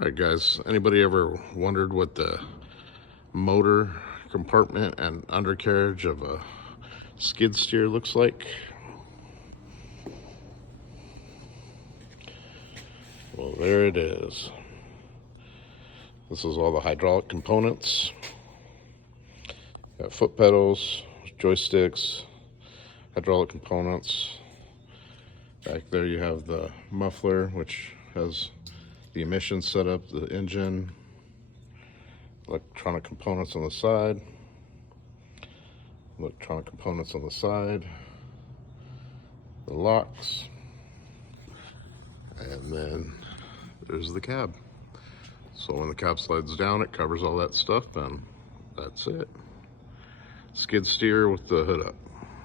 Alright guys, anybody ever wondered what the motor compartment and undercarriage of a skid steer looks like? Well, there it is. This is all the hydraulic components. Got foot pedals, joysticks, hydraulic components. Back there you have the muffler, which has the emissions setup, the engine, electronic components on the side, the locks, and then there's the cab. So when the cab slides down, it covers all that stuff, and that's it. Skid steer with the hood up.